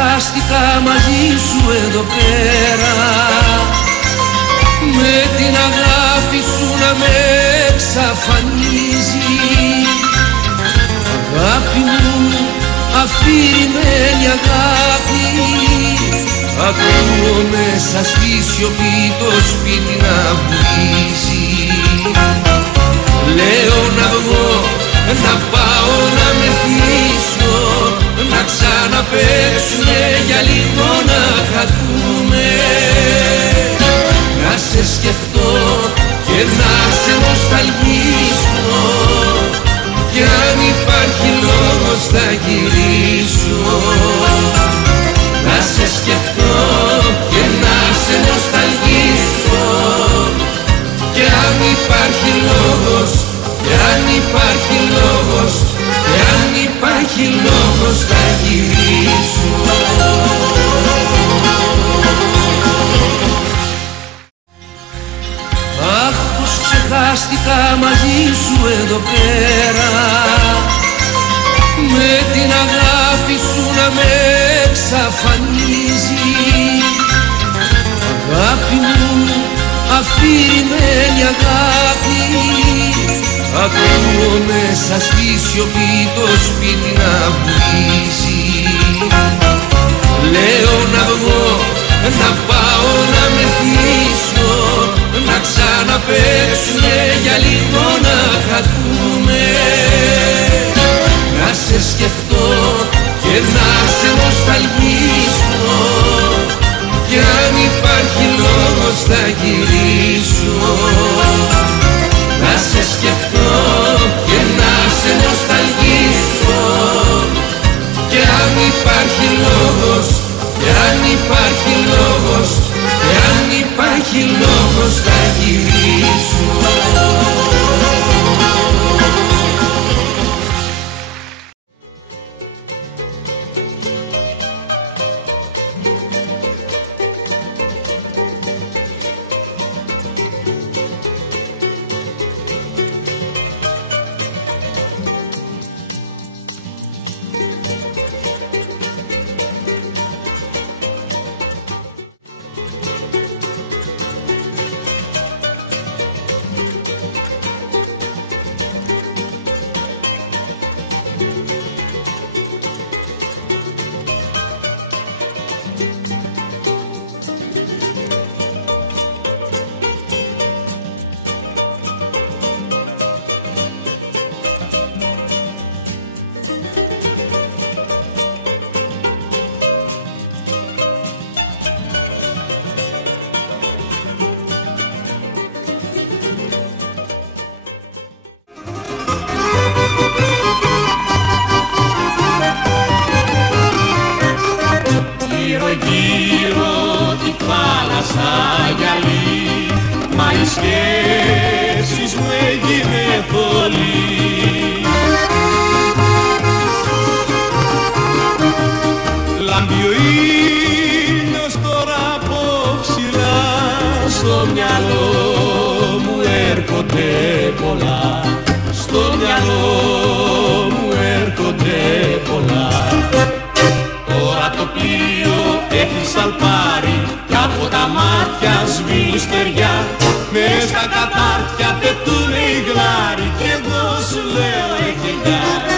Χάστηκα μαζί σου εδώ πέρα, με την αγάπη σου να με εξαφανίζει. Αγάπη μου, αφηρημένη αγάπη, ακούω μέσα στη σιωπή το σπίτι να βουίζει. Λέω να βγω, να πάω να μεθύσω, να ξαναπέσουμε για λίγο να χαθούμε. Να σε σκεφτώ και να σε νοσταλγήσω, κι αν υπάρχει λόγος θα γυρίσω. Να σε σκεφτώ και να σε νοσταλγήσω, κι αν υπάρχει λόγος, κι αν υπάρχει λόγος, κι αν υπάρχει λόγος θα γυρίσω. Αχ, πως ξεχάστηκα μαζί σου εδώ πέρα, με την αγάπη σου να με εξαφανίζει. Αγάπη μου, αφηρημένη αγάπη, ακούω μέσα στη σιωπή το σπίτι να βουίζει. Λέω να βγω, να πάω να μεθύσω, να ξαναπέσουμε για λίγο να χαθούμε. Να σε σκεφτώ και να σε νοσταλγήσω, κι αν υπάρχει λόγος θα γυρίσω. Να σε σκεφτώ και να σε νοσταλγήσω, κι αν υπάρχει λόγος, κι αν υπάρχει λόγος, κι αν υπάρχει λόγος θα γυρίσω. είναι θολή. Λάμπει ο ήλιος τώρα από ψηλά, στο μυαλό μου έρχονται πολλά, στο μυαλό μου έρχονται πολλά. Τώρα το πλοίο έχει σαλπάρει κι από τα μάτια σβήνει στεριά, μες στα κατάρτια πετούνε οι γλάροι κι εγώ σου λέω έχει γεια.